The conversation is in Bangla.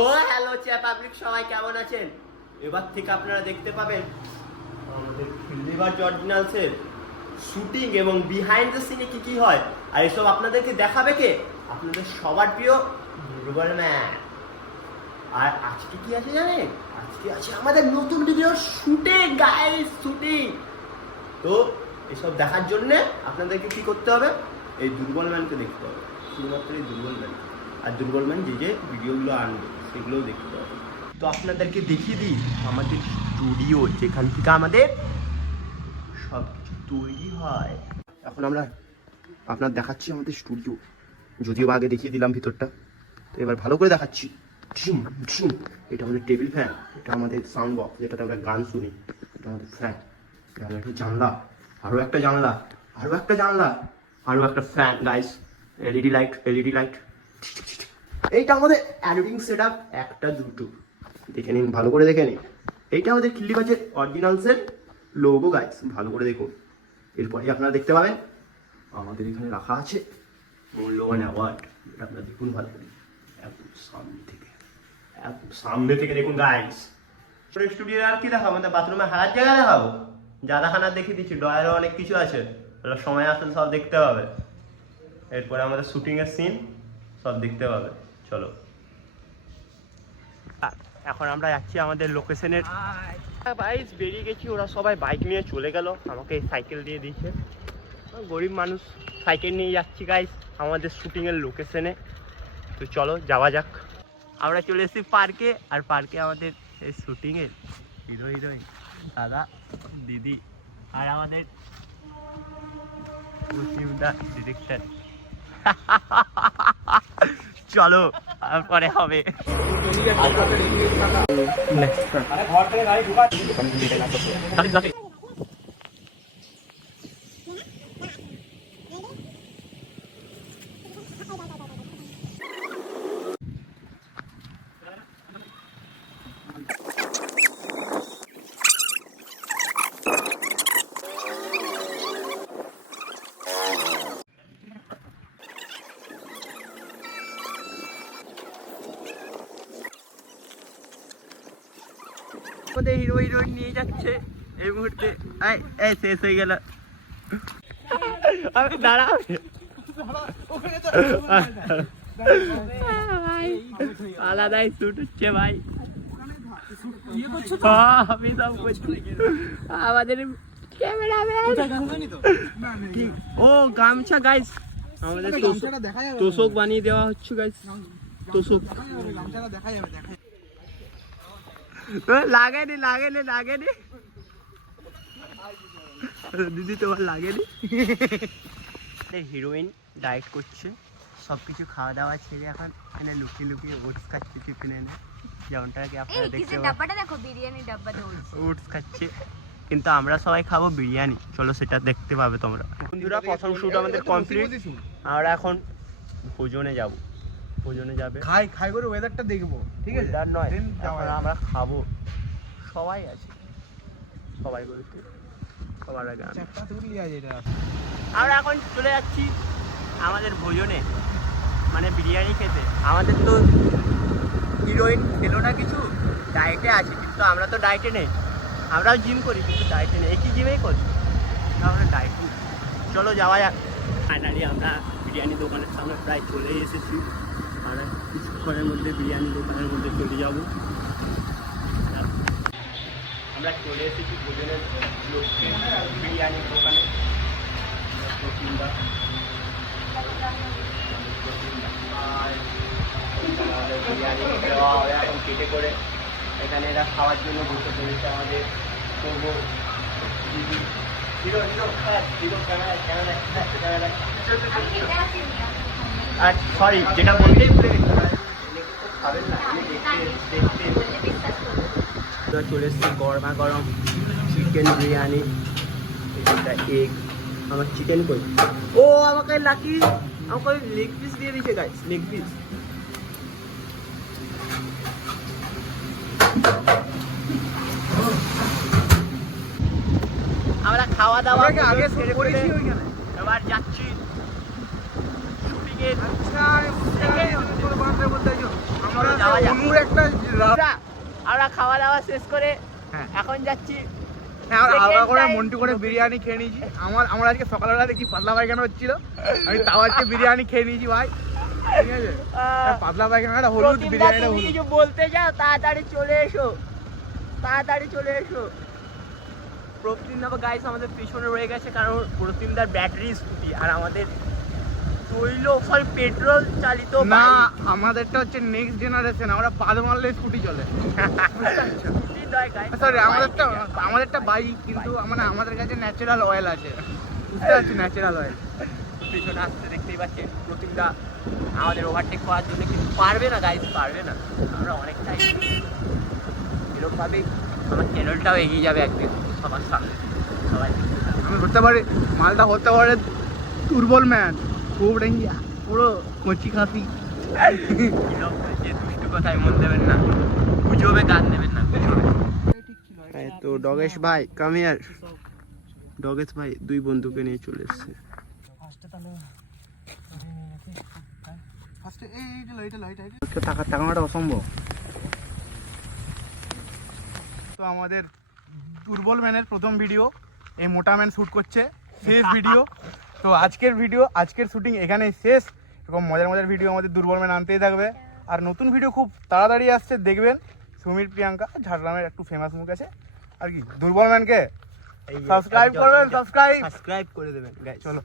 তো হ্যালো চ্যাট পাবলিক, সবাই কেমন আছেন? এবার থেকে আপনারা দেখতে পাবেন আমাদের ফিল্ডিভার অরিজিনালসের শুটিং এবং বিহাইন্ড দ্য সিনে কি হয়, আর এসব আপনাদেরকে দেখাবে কে? আপনাদের সবার প্রিয় দুর্বল ম্যান। আর আজকে কি আছে জানেন? আজকে আছে আমাদের নতুন ভিডিওর শুটিং গাইস, শুটিং। তো এসব দেখার জন্য আপনাদেরকে কি করতে হবে? এই দুর্বল ম্যানকে দেখতে হবে, শুধুমাত্র এই দুর্বল ম্যান। আর দুর্বল ম্যান যে ভিডিওগুলো আনবে সেগুলোও দেখতে হবে। তো আপনাদেরকে দেখিয়ে দিই আমাদের স্টুডিও, যেখান থেকে আমাদের সব কিছু তৈরি হয়। এখন আমরা আপনার দেখাচ্ছি আমাদের স্টুডিও, যদিও আগে দেখিয়ে দিলাম ভিতরটা, তো এবার ভালো করে দেখাচ্ছি। এটা আমাদের টেবিল ফ্যান, এটা আমাদের সাউন্ড বক্স যেটাতে আমরা গান শুনি, এটা আমাদের ফ্যান, এটা একটা জানলা, আরও একটা জানলা, আরও একটা জানলা, আরও একটা ফ্যান গাইস, এলইডি লাইট। এইটা আমাদের এডিটিং সেট আপ, একটা দুটো দেখে নিন, ভালো করে দেখে নিন। এইটা আমাদের খিল্লিবাজের অরিজিনালসের লোগো গাইস, ভালো করে দেখুন। এরপরে আপনারা দেখতে পাবেন আমাদের এখানে রাখা আছে মূল্যবান অ্যাওয়ার্ড, এটা আপনারা দেখুন ভালো করে, একদম সামনে থেকে দেখুন গাইস। স্টুডিও আর কি দেখাবো? আমাদের বাথরুমে হারার জায়গা দেখাবো? যা দেখানার দেখিয়ে দিচ্ছি, ডয়ারও অনেক কিছু আছে, সময় আসলে সব দেখতে পাবে। এরপরে আমাদের শুটিং এর সিন সব দেখতে পাবে। চলো এখন আমরা যাচ্ছি আমাদের লোকেশনের। গাইস বেরিয়ে গেছি, ওরা সবাই বাইক নিয়ে চলে গেল, আমাকে সাইকেল দিয়ে দিয়েছে। গরিব মানুষ, সাইকেল নিয়ে যাচ্ছি গাইস আমাদের শুটিং এর লোকেশনে। তো চলো যাওয়া যাক। আমরা চলে এসেছি পার্কে, আর পার্কে আমাদের এই শুটিং এর হিরোইন দাদা দিদি আর আমাদের ডিরেক্টর। চলো পরে হবে। আমাদের হিরোইন নিয়ে যাচ্ছে এই মুহূর্তে। এই শেষ হয়ে গেল, দাঁড়া আলাদাই শুট হচ্ছে ভাই। আমি সব করছি আমাদের ও গামছা গাইস, আমাদের তোষক বানিয়ে দেওয়া হচ্ছে গাইস, তোষক। লাগেনি দিদি, তোমার লাগেনি? হিরোইন ডায়েট করছে, সব কিছু খাওয়া দাওয়া ছেড়ে এখন এখানে লুকিয়ে ওটস খাচ্ছে টিফিনে এনে, যেমনটাকে আপনারা দেখতে পাবেন। ওটস খাচ্ছে, কিন্তু আমরা সবাই খাবো বিরিয়ানি। চলো সেটা দেখতে পাবে তোমরা। বন্ধুরা প্রথম শুট আমাদের কমপ্লিট, আমরা এখন ভোজনে যাবো। ভোজনে যাবে খাই করে ওয়েদারটা দেখবো, ঠিক আছে? আর নয়, আমরা খাবো, সবাই আছে, সবাই বলতে সবার আগে আমরা এখন চলে যাচ্ছি আমাদের ভোজনে, মানে বিরিয়ানি খেতে। আমাদের তো হিরোইন খেলো না কিছু, ডায়েটে আছে, কিন্তু আমরা তো ডায়েটে নেই। আমরাও জিম করি কিন্তু ডায়েটে নেই, একই জিমেই করি, আমরা ডায়েটে। চলো যাওয়া যাক। ফাইনালি আমরা বিরিয়ানি দোকানের সামনে প্রায় চলে এসেছি, আর কিছুক্ষণের মধ্যে বিরিয়ানি দোকানের মধ্যে চলে যাব। আমরা চলে এসেছি ভোজনের বিরিয়ানি দোকানে। বিরিয়ানি দেওয়া হবে এখন কেটে করে, এখানে এরা খাওয়ার জন্য বসে পড়েছে আমাদের দিদি। আর সরি, যেটা বলতেই ভুলে গেছি, খাবেন না, চলে এসেছি গরমা গরম চিকেন বিরিয়ানি, এটা এগ। আমার চিকেন কই? ও আমাকে লাকি আমাকে লেগ পিস দিয়ে দিয়েছে গাইস, লেগ পিস। আমরা খাওয়া দাওয়া আগে সেরে করেছি, ওইখানে এবার যাচ্ছি শুটিং এর। চলো যাওয়া যাক। অনুর একটা আমরা খাওয়া দাওয়া শেষ করে হ্যাঁ। এখন যাচ্ছি হালকা করে Second মন্টু করে time বিরিয়ানি খেয়ে নিয়েছি। আমার আজকে সকালবেলা দেখি পাতলা পায়খানা হচ্ছিল, আমি তাও আজকে বিরিয়ানি খেয়ে নিয়েছি ভাই, ঠিক আছে। পাতলা পায়খানাটা হলুদ, প্রতিমদা, বিরিয়ানিটা তুমি হলুদ। কিছু বলতে যাও তাড়াতাড়ি চলে এসো, তাড়াতাড়ি চলে এসো। প্রতিমদা গাইস আমাদের পিছনে রয়ে গেছে, কারণ প্রতিমদার ব্যাটারি স্কুটি আর আমাদের পেট্রোল চালিত না, আমাদেরটা হচ্ছে নেক্সট জেনারেশন, আমরা পাদ মারলে স্কুটি চলে। সরি, আমাদেরটা বাইক, কিন্তু মানে আমাদের কাছে ন্যাচারাল অয়েল আছে, বুঝতে পারছি, ন্যাচারাল অয়েল। পিছনে আসতে দেখতেই পাচ্ছেন প্রতিমদা আমাদের ওভারটেক করার জন্য, কিন্তু পারবে না গাইস, পারবে না। আমরা অনেকটাই এরকমভাবেই আমার চ্যানেলটাও এগিয়ে যাবে একদিন সবার সামনে, সবাই আমি ধরতে পারি মালটা হতে পারে দুর্বল ম্যান, খুব ডেঞ্জার, পুরো কচি খাসি। কিরকম বলছে, দুষ্টু কথায় মন দেবেন না, গুজবে কান দেবেন না, গুজবে। তো ডগেশ ভাই কাম হিয়ার। ডগেশ ভাই দুই বন্ধুকে নিয়ে চলে এসেছে। টাকাটা অসম্ভব। তো আমাদের দুর্বল ম্যানের প্রথম ভিডিও, এই মোটা ম্যান শ্যুট করছে, শেষ ভিডিও। তো আজকের শুটিং এখানেই শেষ। এরকম মজার মজার ভিডিও আমাদের দুর্বল ম্যান আনতেই থাকবে, আর নতুন ভিডিও খুব তাড়াতাড়ি আসছে, দেখবেন। সমীর, প্রিয়াঙ্কা, ঝাড়গ্রামের একটু ফেমাস মুখ আছে আর কি। দুর্বল ম্যানকে সাবস্ক্রাইব করবেন, সাবস্ক্রাইব করে দেবেন গাইস। চলো।